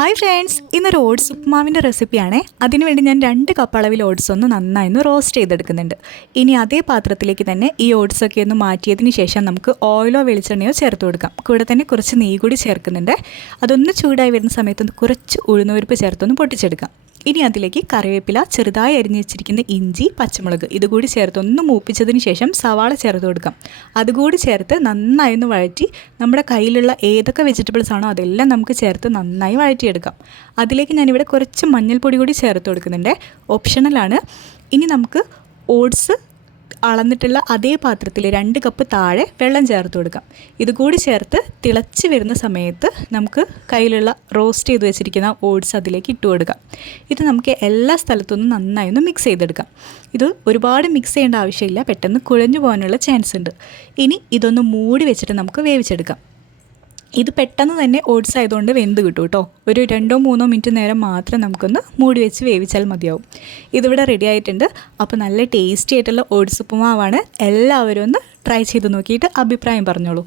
Hi friends, ഇന്നൊരു oats ഉപ്മാവിൻ്റെ റെസിപ്പിയാണ്. അതിനുവേണ്ടി ഞാൻ 2 കപ്പ് അളവിൽ ഓട്സ് ഒന്ന് നന്നായി റോസ്റ്റ് ചെയ്തെടുക്കുന്നുണ്ട്. ഇനി അതേ പാത്രത്തിലേക്ക് തന്നെ ഈ ഓട്സൊക്കെ ഒന്ന് മാറ്റിയതിന് ശേഷം നമുക്ക് ഓയിലോ വെളിച്ചെണ്ണയോ ചേർത്ത് കൊടുക്കാം. കൂടെ തന്നെ കുറച്ച് നെയ്യ് കൂടി ചേർക്കുന്നുണ്ട്. അതൊന്ന് ചൂടായി വരുന്ന സമയത്ത് കുറച്ച് ഉഴുന്നുപരിപ്പ് ചേർത്തൊന്ന് പൊട്ടിച്ചെടുക്കാം. ഇനി അതിലേക്ക് കറിവേപ്പില, ചെറുതായി അരിഞ്ഞ് വെച്ചിരിക്കുന്ന ഇഞ്ചി, പച്ചമുളക് ഇതുകൂടി ചേർത്ത് ഒന്ന് മൂപ്പിച്ചതിന് ശേഷം സവാള ചേർത്ത് കൊടുക്കാം. അതുകൂടി ചേർത്ത് നന്നായി ഒന്ന് വഴറ്റി നമ്മുടെ കയ്യിലുള്ള ഏതൊക്കെ വെജിറ്റബിൾസ് ആണോ അതെല്ലാം നമുക്ക് ചേർത്ത് നന്നായി വഴറ്റിയെടുക്കാം. അതിലേക്ക് ഞാനിവിടെ കുറച്ച് മഞ്ഞൾപ്പൊടി കൂടി ചേർത്ത് കൊടുക്കുന്നുണ്ട്. ഓപ്ഷണലാണ്. ഇനി നമുക്ക് ഓട്സ് അളന്നിട്ടുള്ള അതേ പാത്രത്തിൽ 2 കപ്പ് താഴെ വെള്ളം ചേർത്ത് കൊടുക്കാം. ഇതുകൂടി ചേർത്ത് തിളച്ച് വരുന്ന സമയത്ത് നമുക്ക് കയ്യിലുള്ള റോസ്റ്റ് ചെയ്ത് വെച്ചിരിക്കുന്ന ഓട്സ് അതിലേക്ക് ഇട്ട് കൊടുക്കാം. ഇത് നമുക്ക് എല്ലാ സ്ഥലത്തുനിന്നും നന്നായി ഒന്ന് മിക്സ് ചെയ്തെടുക്കാം. ഇത് ഒരുപാട് മിക്സ് ചെയ്യേണ്ട ആവശ്യമില്ല, പെട്ടെന്ന് കുഴഞ്ഞു പോകാനുള്ള ചാൻസ് ഉണ്ട്. ഇനി ഇതൊന്ന് മൂടി വെച്ചിട്ട് നമുക്ക് വേവിച്ചെടുക്കാം. ഇത് പെട്ടെന്ന് തന്നെ ഓട്സ് ആയതുകൊണ്ട് വെന്ത് കിട്ടും കേട്ടോ. ഒരു 2-3 മിനിറ്റ് നേരം മാത്രം നമുക്കൊന്ന് മൂടി വെച്ച് വേവിച്ചാൽ മതിയാവും. ഇതിവിടെ റെഡി ആയിട്ടുണ്ട്. അപ്പോൾ നല്ല ടേസ്റ്റി ആയിട്ടുള്ള ഓട്സ് ഉപ്പുമാവാണ്. എല്ലാവരും ഒന്ന് ട്രൈ ചെയ്ത് നോക്കിയിട്ട് അഭിപ്രായം പറഞ്ഞോളൂ.